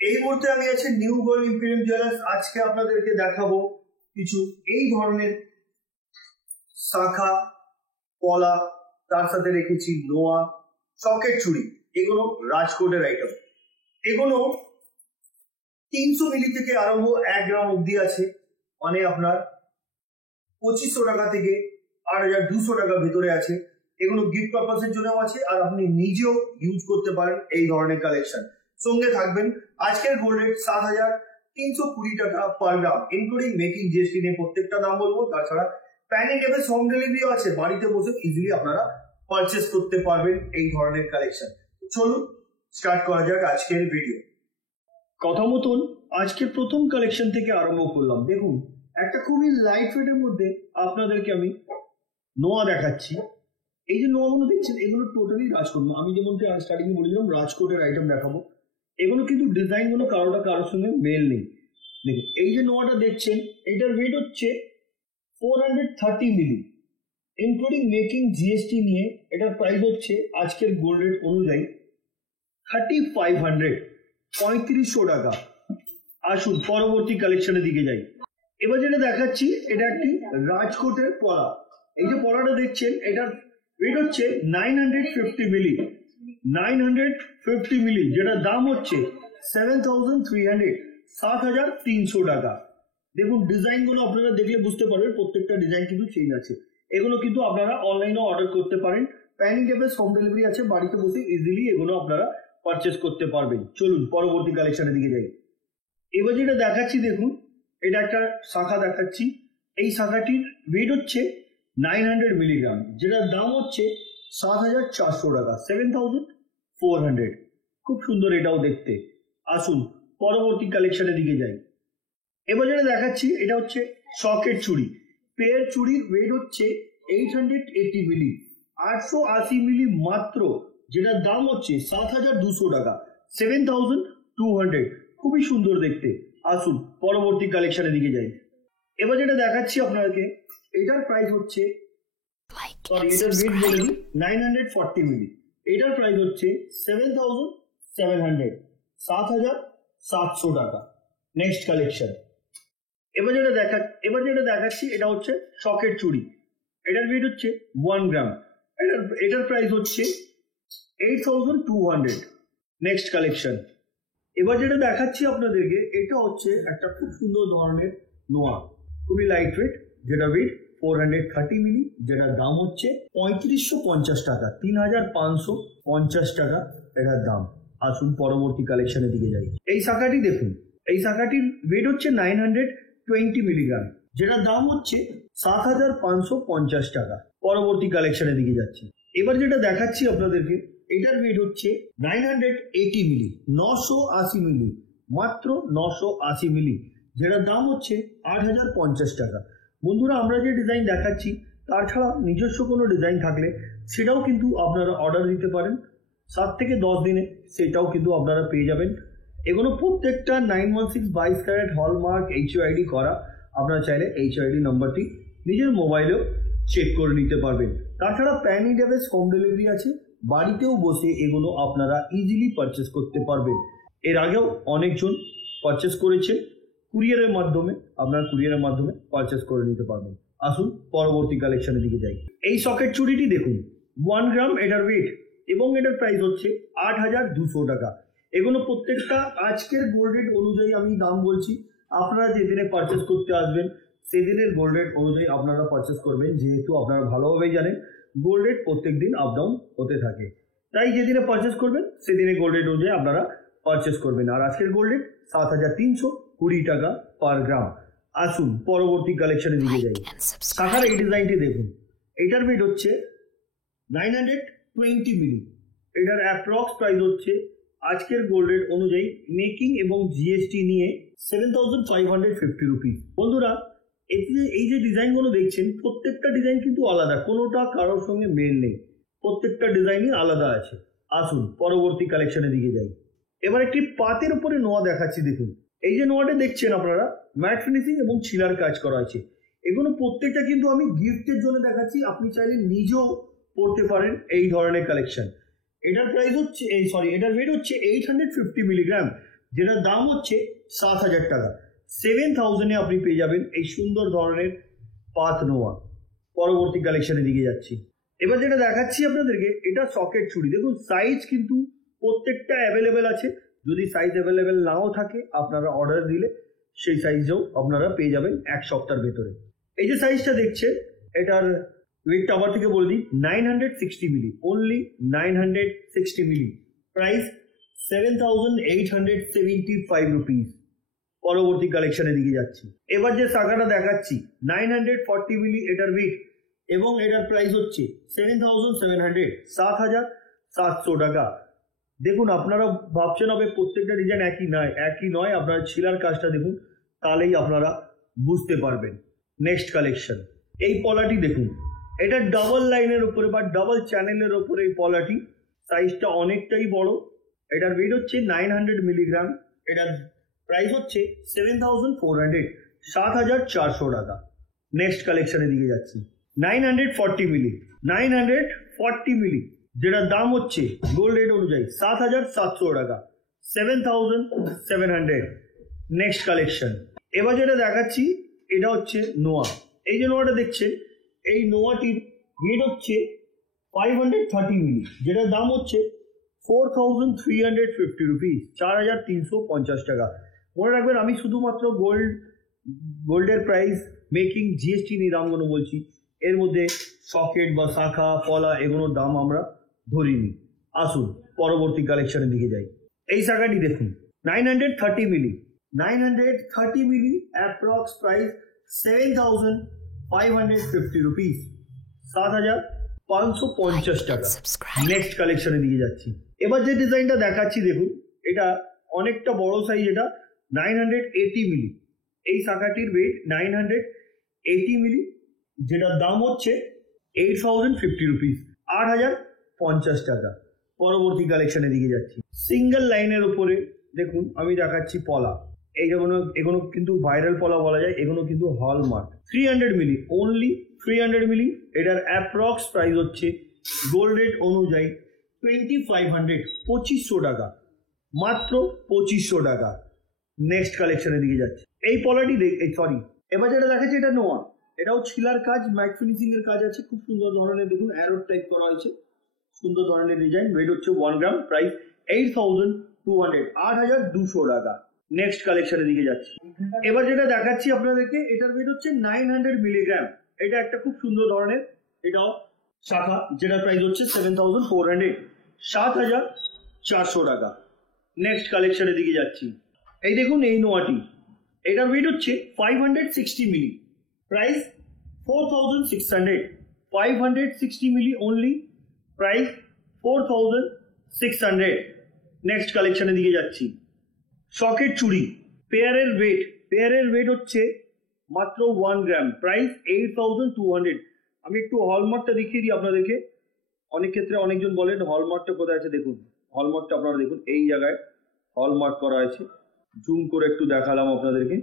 এই মুহূর্তে আমি আছি নিউ গোল্ড ইম্পেরিয়াল জুয়েলার্স। আজকে আপনাদেরকে দেখাবো কিছু এই ধরনের শাখা পলা, তার সাথে রেখেছি নোয়া, সকেট চুড়ি। এগুলো রাজকোটের আইটেম। এগুলো 300 মিলি থেকে আরম্ভ 1 গ্রাম অব্দি আছে, মানে আপনার 2500 টাকা থেকে 8200 টাকার ভিতরে আছে। এগুলো গিফট পারপাসের জন্যও আছে, আর আপনি নিজেও ইউজ করতে পারেন এই ধরনের কালেকশন। সঙ্গে থাকবেন আজকের গোল্ড রেট 7,320 টাকা পার গ্রাম, ইনক্লুডিং মেকিং জিএসটি নিয়ে প্রত্যেকটা দাম বলবো। তাছাড়া প্যান ইন্ডিয়া হোম ডেলিভারিও আছে, বাড়িতে বসে ইজিলি আপনারা পারচেস করতে পারবেন এই ধরনের কালেকশন। চলুন স্টার্ট করা যাক আজকের ভিডিও। কথা মতন আজকের প্রথম কালেকশন থেকে আরম্ভ করলাম। দেখুন, একটা খুবই লাইট ওয়েটের মধ্যে আপনাদেরকে আমি নোয়া দেখাচ্ছি। এই যে নোয়াগুলো দেখছেন, এগুলো টোটালি রাজকোট। আমি যেমনটা স্টার্টিং এ বলেছিলাম রাজকোটের আইটেম দেখাবো। এগুলো কিন্তু ডিজাইন গুলো কারোটা কারোর সঙ্গে মেল নেই। দেখুন, এই যে নোয়াটা দেখছেন, এটার ওয়েট হচ্ছে 430 মিলি, ইনক্লুডিং মেকিং জিএসটি নিয়ে এটার প্রাইস হচ্ছে আজকের গোল্ড রেট অনুযায়ী 3500 টাকা। আসুন পরবর্তী কালেকশনের দিকে যাই। এবার যেটা দেখাচ্ছি, এটা একটি রাজকোটের পলা। এই যে পলাটা দেখছেন, এটার ওয়েট হচ্ছে 950 মিলি, 950 মিলি, যেটার দাম হচ্ছে 7300, 7300 টাকা। দেখুন, ডিজাইন গুলো আপনারা দেখলে বুঝতে পারবেন, প্রত্যেকটা ডিজাইন কিন্তু চেঞ্জ আছে। এগুলো কিন্তু আপনারা অনলাইনে অর্ডার করতে পারেন। প্যান ইন্ডিয়া হোম ডেলিভারি আছে, বাড়িতে বসে ইজিলি এগুলো আপনারা পারচেস করতে পারবেন। চলুন পরবর্তী কালেকশনের দিকে যাই। এবার যেটা দেখাচ্ছি, দেখুন, এটা একটা শাখা দেখাচ্ছি। এই শাখাটির ওয়েট হচ্ছে 900 মিলিগ্রাম, যেটার দাম হচ্ছে 7400 টাকা, 7400। খুব সুন্দর এটাও দেখতে। আসুন পরবর্তী কালেকশনের দিকে যাই। এবার যেটা দেখাচ্ছি, এটা হচ্ছে সকেট চুড়ি। পেয়ার চুড়ির ওয়েট হচ্ছে 880 মিলি, 880 মিলি মাত্র, যেটার দাম হচ্ছে 7200 টাকা, 7200। খুবই সুন্দর দেখতে। আসুন পরবর্তী কালেকশনের দিকে যাই। এবার যেটা দেখাচ্ছি আপনাদেরকে, এটার প্রাইস হচ্ছে এটার ওয়েট বলে 940 মিলি, এটার প্রাইস হচ্ছে 7700, 7700 টাকা। Next collection. এবার যেটা দেখাচ্ছি, এটা হচ্ছে সকেট চুড়ি। এটার ওয়েট হচ্ছে 1 গ্রাম, এটার প্রাইস হচ্ছে 8200। Next collection. এবার যেটা দেখাচ্ছি আপনাদেরকে, এটা হচ্ছে একটা খুব সুন্দর ধরনের নোয়া, খুবই লাইট ওয়েট, যেটা ওয়েট 430 মিলি, যেটার দাম হচ্ছে 3550 টাকা, 3550 টাকা এটার দাম। আসুন পরবর্তী কালেকশনের দিকে যাই। এই শাখাটি দেখুন, এই শাখাটির ওয়েট হচ্ছে 920 মিলিগ্রাম, যেটার দাম হচ্ছে 7550 টাকা। পরবর্তী কালেকশনের দিকে যাচ্ছি। এবার যেটা দেখাচ্ছি আপনাদেরকে, এটার ওয়েট হচ্ছে 980 মিলি, 980 মিলি, মাত্র 980 মিলি, যেটার দাম হচ্ছে 8050 টাকা। বন্ধুরা, আমরা যে ডিজাইন দেখাচ্ছি, তার ছাড়া নিজস্ব কোনো ডিজাইন থাকলে সেটাও কিন্তু আপনারা অর্ডার দিতে পারেন। 7 থেকে 10 দিনে সেটাও কিন্তু আপনারা পেয়ে যাবেন। এগুলো প্রত্যেকটা 916 22 ক্যারেট হলমার্ক HUID করা। আপনারা চাইলে HUID নাম্বারটি নিজের মোবাইলেও চেক করে নিতে পারবেন। তাছাড়া প্যান ইন্ডিয়া হোম ডেলিভারি আছে, বাড়িতেও বসে এগুলো আপনারা ইজিলি পারচেস করতে পারবেন। এর আগেও অনেকজন পারচেস করেছেন কুরিয়ারের মাধ্যমে, আপনারা কুরিয়ারের মাধ্যমে পারচেস করে নিতে পারবেন। আসুন পরবর্তী কালেকশনের দিকে যাই। এই সকেট চুড়িটি দেখুন, 1 গ্রাম এটার ওয়েট, এবং এটার প্রাইস হচ্ছে 8200 টাকা। এগুলো প্রত্যেকটা আজকের গোল্ড রেট অনুযায়ী আমি দাম বলছি। আপনারা যেদিনে পারচেস করতে আসবেন সেদিনের গোল্ড রেট অনুযায়ী আপনারা পারচেস করবেন, যেহেতু আপনারা ভালোভাবেই জানেন গোল্ড রেট প্রত্যেক দিন আপ ডাউন হতে থাকে। তাই যেদিনে পারচেস করবেন সেদিনে গোল্ড রেট অনুযায়ী আপনারা পারচেস করবেন। আর আজকের গোল্ড রেট 7320 টাকা পার গ্রাম। আসুন পরবর্তী কালেকশনের দিকে যাই। শাখার এই ডিজাইনটি দেখুন, এটার ওয়েট হচ্ছে 920 মিলি, এটার অ্যাপ্রক্স প্রাইস হচ্ছে আজকের গোল্ড রেট অনুযায়ী মেকিং এবং জিএসটি নিয়ে 7550 রুপিস। বন্ধুরা, এই যে ডিজাইনগুলো দেখছেন, প্রত্যেকটা ডিজাইন কিন্তু আলাদা, কোনোটা কারোর সঙ্গে মেল নেই, প্রত্যেকটা ডিজাইনই আলাদা আছে। আসুন পরবর্তী কালেকশনের দিকে যাই। এবার একটি পাতের উপরে নোয়া দেখাচ্ছি। দেখুন, এই যে নোয়াটা দেখছেন আপনারা, ম্যাট ফিনিশিং এবং ছিলার কাজ করা আছে। এগুলো প্রত্যেকটা কিন্তু আমি গিফটের জন্য দেখাচ্ছি, আপনি চাইলে নিজেও পড়তে পারেন এই ধরনের কালেকশন। এটার প্রাইস হচ্ছে এটার ওয়েট হচ্ছে 850 মিলিগ্রাম, যেটার দাম হচ্ছে 7,000 টাকা। 7,000-এ আপনি পেয়ে যাবেন এই সুন্দর ধরনের পাত নোয়া। পরবর্তী কালেকশনের দিকে যাচ্ছি। এবার যেটা দেখাচ্ছি আপনাদেরকে, এটা সকেট চুড়ি। দেখুন সাইজ কিন্তু প্রত্যেকটা অ্যাভেলেবেল আছে। যদি সাইজ অ্যাভেলেবেল নাও থাকে আপনারা অর্ডার দিলে সেই সাইজও আপনারা পেয়ে যাবেন এক সপ্তাহের ভেতরে। এই যে সাইজটা দেখছেন, এটার ওয়েটটা আবার থেকে বলে দিই, 960 মিলি, অনলি 960 মিলি, প্রাইস 7,875 রুপিস। পরবর্তী কালেকশনের দিকে যাচ্ছি। এবার যে শাখাটা দেখাচ্ছি 940 মিলি এটার ওয়েট এবং এটার প্রাইস হচ্ছে 7,700, 7,700 টাকা। দেখুন আপনারা ভাবছেন হবে প্রত্যেকটা ডিজাইন একই নয়, আপনারা ছিলার কাজটা দেখুন, তাহলেই আপনারা বুঝতে পারবেন। নেক্সট কালেকশন, এই পলাটি দেখুন, এটা ডাবল লাইনের উপরে বা ডাবল চ্যানেলের উপরে এই পলাটি, সাইজটা অনেকটাই বড়। এটার ওয়েট হচ্ছে 900 মিলিগ্রাম, এটার প্রাইস হচ্ছে 7,400, 7,400 টাকা। নেক্সট কালেকশনের দিকে যাচ্ছি। 940 মিলি, 940 মিলি, যেটার দাম হচ্ছে গোল্ড রেট অনুযায়ী 7,700 টাকা, 7,700। নেক্সট কালেকশন, এবার যেটা দেখাচ্ছি এটা হচ্ছে নোয়া। এই যে নোয়াটা দেখছেন, এই নোয়াটির রেট হচ্ছে 530 মিলি, যেটার দাম হচ্ছে 4,350 রুপিস, 4,350 টাকা। মনে রাখবেন আমি শুধুমাত্র গোল্ডের প্রাইস, মেকিং, জিএসটি নিয়ে দামগুলো বলছি, এর মধ্যে সকেট বা শাখা পলা এগুলোর দাম আমরা ধরিনি। আসুন পরবর্তী কালেকশনের দিকে যাই। এই শাখাটি দেখুন 930 মিলি, 930 মিলি, অ্যাপ্রক্স প্রাইস 7,550 রুপিস, 7,550 টাকা। নেক্সট কালেকশনের দিকে যাচ্ছি। এবার যে ডিজাইনটা দেখাচ্ছি দেখুন, এটা অনেকটা বড় সাইজ, এটা 980 মিলি। এই শাখাটির ওয়েট 980 মিলি, যেটার দাম হচ্ছে 8,050 রুপিস, 8,050 টাকা। পরবর্তী কালেকশনের দিকে যাচ্ছি। সিঙ্গেল লাইনের উপরে দেখুন আমি দেখাচ্ছি পলা। এই যেমন এগুলো কিন্তু ভাইরাল পলা বলা যায়, এগুলো কিন্তু হলমার্ক। 300 মিলি, অনলি 300 মিলি, এটার অ্যাপ্রক্স প্রাইস হচ্ছে গোল্ড রেট অনুযায়ী 2,500, 2,500 টাকা, মাত্র 2,500 টাকা। নেক্সট কালেকশনের দিকে যাচ্ছে। এই পলাটি এবার যেটা দেখাচ্ছি এটা নোয়া, এটাও ছিলার কাজ, ম্যাট ফিনিশিং এর কাজ আছে, খুব সুন্দর ধরনের দেখুন অ্যারো টাইপ করা হয়েছে, সুন্দর ধরনের ডিজাইন। ওয়েট হচ্ছে 1 গ্রাম, প্রাইস 8,200, 8,200 টাকা। নেক্সট কালেকশনের দিকে যাচ্ছি। এবার যেটা দেখাচ্ছি আপনাদেরকে, এটার ওয়েট হচ্ছে 900 মিলিগ্রাম। এটা একটা খুব সুন্দর ধরনের, এটাও শাখা, যেটার প্রাইস হচ্ছে 7,400, 7,400 টাকা। নেক্সট কালেকশনের দিকে যাচ্ছি। এই দেখুন এই নোয়াটি, এটার ওয়েট হচ্ছে 560 মিলি, প্রাইস 4,600, 560 মিলি অনলি, প্রাইস 4,600। নেক্সট কালেকশনের দিকে যাচ্ছি। সকেট চুড়ি, পেয়ারের ওয়েট হচ্ছে মাত্র 1 গ্রাম, প্রাইস 8,200। আমি একটু হলমার্কটা দেখিয়ে দিই আপনাদেরকে। অনেক ক্ষেত্রে অনেকজন বলেন হলমার্কটা কোথায় আছে, দেখুন হলমার্কটা আপনারা দেখুন, এই জায়গায় হলমার্ক করা আছে। জুম করে একটু দেখালাম আপনাদেরকে,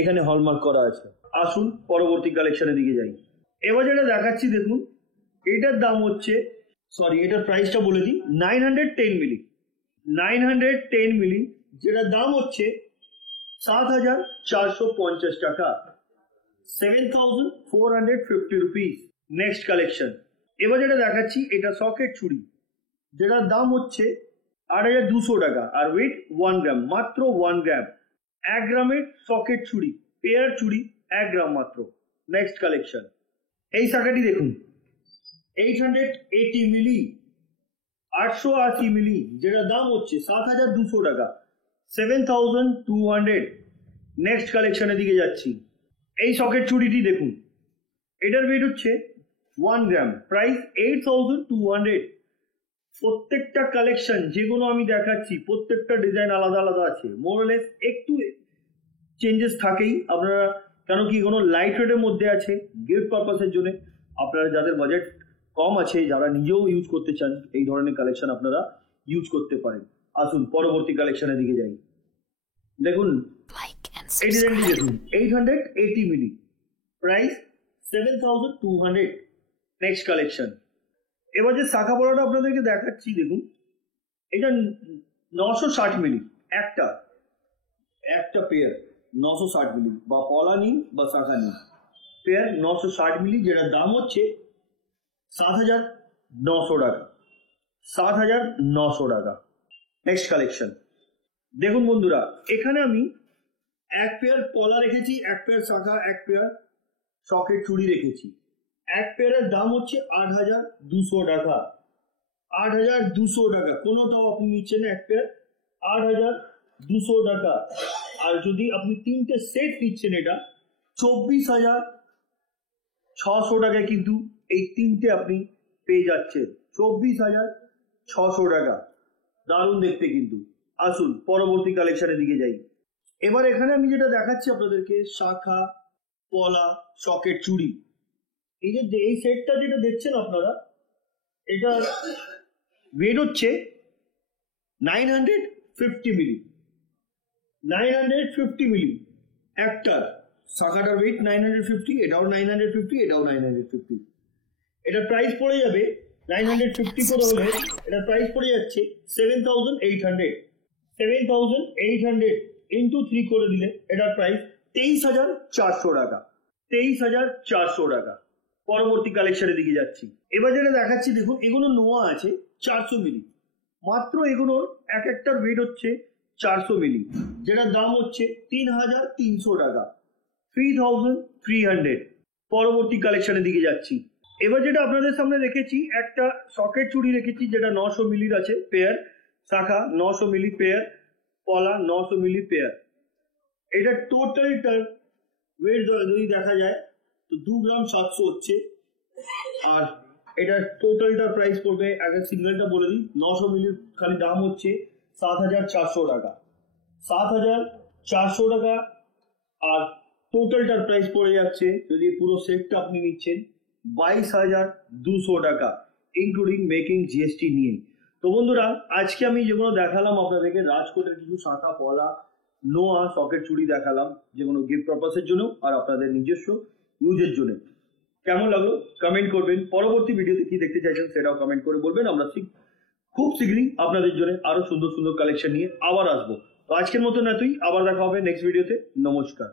এখানে হলমার্ক করা আছে। আসুন পরবর্তী কালেকশনের দিকে যাই। এবার যেটা দেখাচ্ছি দেখুন, এটার দাম হচ্ছে, এটার প্রাইসটা বলে দিই, 910 মিলি, 910 মিলি, যেটার দাম হচ্ছে 7,450 টাকা, 7,450 রুপিস। Next collection. এবার যেটা দেখাচ্ছি এটা সকেট চুড়ি, যেটার দাম হচ্ছে 8,200 টাকা, আর ওয়েট 1 গ্রাম, মাত্র 1 গ্রাম। 1 গ্রামের সকেট চুড়ি, পেয়ার চুড়ি 1 গ্রাম মাত্র। Next collection. এই শাখাটি দেখুন 880 মিলি, 880 মিলি, যেটার দাম হচ্ছে 7,200 টাকা, 7,200। নেক্সট কালেকশনের দিকে যাচ্ছি। এই সকেট চুড়িটি দেখুন, এটার ওয়েট হচ্ছে 1 গ্রাম, প্রাইস 8,200। প্রত্যেকটা কালেকশন যেগুলো আমি দেখাচ্ছি, প্রত্যেকটা ডিজাইন আলাদা আলাদা আছে, মোরলেস একটু চেঞ্জেস থাকেই। আপনারা কেন কি কোনো লাইট ওয়েটের মধ্যে আছে, গিফট পারপাসের জন্য আপনারা যাদের বাজেট কম আছে, যারা নিজেও ইউজ করতে চান, এই ধরনের কালেকশন আপনারা ইউজ করতে পারেন। আসুন পরবর্তী কালেকশনের দিকে যাই। দেখুন এই ডিজাইনটি দেখুন, 880 মিলি, প্রাইস 7,200। Next collection. এবার যে শাখা পলাটা আপনাদেরকে দেখাচ্ছি দেখুন, এটা 960 মিলি একটা, একটা পেয়ার 960 মিলি বা পলা নিন বা শাখা নিন, পেয়ার 960 মিলি, যেটার দাম হচ্ছে 7,900 টাকা। 7,900 টাকা। নেক্সট কালেকশন দেখুন বন্ধুরা, এখানে আমি এক পেয়ার পলা রেখেছি, এক পেয়ার শাখা, এক পেয়ার সকেট চুড়ি রেখেছি। এক পেয়ারের দাম হচ্ছে 8,200 টাকা। 8,200 টাকা। কোনোটাও আপনি নিচ্ছেন এক পেয়ার 8,200 টাকা। আর যদি আপনি তিনটে সেট নিচ্ছেন, এটা 24,600 টাকায় কিন্তু এই তিনটে আপনি পেয়ে যাচ্ছেন। 24,600 টাকা। দারুণ দেখতে কিন্তু। আসুন পরবর্তী কালেকশনের দিকে যাই। এবার এখানে আমি যেটা দেখাচ্ছি আপনাদেরকে, শাখা, পলা, সকেট চুড়ি। এই যে এই সেটটা যেটা দেখছেন আপনারা, এটা ওয়েট হচ্ছে 950 মিলি। 950 মিলি একটার। শাখাটার ওয়েট 950, এটাও 950, এটাও 950। এটার প্রাইস পড়ে যাবে 950 করে হলে এটার প্রাইস পড়ে যাচ্ছে 7,800। 7,800 ইন্টু 3 করে দিলে এটার প্রাইস 23,400 টাকা। 23,400 টাকা। পরবর্তী কালেকশনের দিকে যাচ্ছি। এবার যেটা দেখাচ্ছি দেখুন, এগুলো নোয়া আছে 400 মিলি। মাত্র এগুলোর এক একটার ওয়েট হচ্ছে 400 মিলি, যেটার দাম হচ্ছে 3,300 টাকা। 3,300। পরবর্তী কালেকশনের দিকে যাচ্ছি। এবার যেটা আপনাদের সামনে রেখেছি, একটা সকেট চুড়ি রেখেছি যেটা 900 মিলির আছে পেয়ার, শাখা 900 মিলি পেয়ার, পলা 900 মিলি পেয়ার। এটা টোটালটার ওয়েট যদি দেখা যায় তো 2 গ্রাম 700 হচ্ছে। আর এটার টোটালটার প্রাইস পড়বে, আগে সিঙ্গেলটা বলে দিই, 900 মিলির খালি দাম হচ্ছে 7,400 টাকা। 7,400 টাকা। আর টোটালটার প্রাইস পড়ে যাচ্ছে, যদি পুরো সেটটা আপনি নিচ্ছেন, 22,200 টাকা, ইনক্লুডিং মেকিং জিএসটি নিয়ে। তো বন্ধুরা, আজকে আমি যেগুলো দেখালাম আপনাদেরকে, রাজকোটের কিছু শাখা, পলা, নোয়া, সকেট চুড়ি দেখালাম, যেগুলো গিফট পারপাসের জন্য আর আপনাদের নিজস্ব ইউজের জন্য। কেমন লাগলো কমেন্ট করবেন। পরবর্তী ভিডিওতে কি দেখতে চাইছেন সেটাও কমেন্ট করে বলবেন। আমরা খুব শীঘ্রই আপনাদের জন্য আরো সুন্দর সুন্দর কালেকশন নিয়ে আবার আসবো। তো আজকের মতো না, আবার দেখা হবে নেক্সট ভিডিওতে। নমস্কার।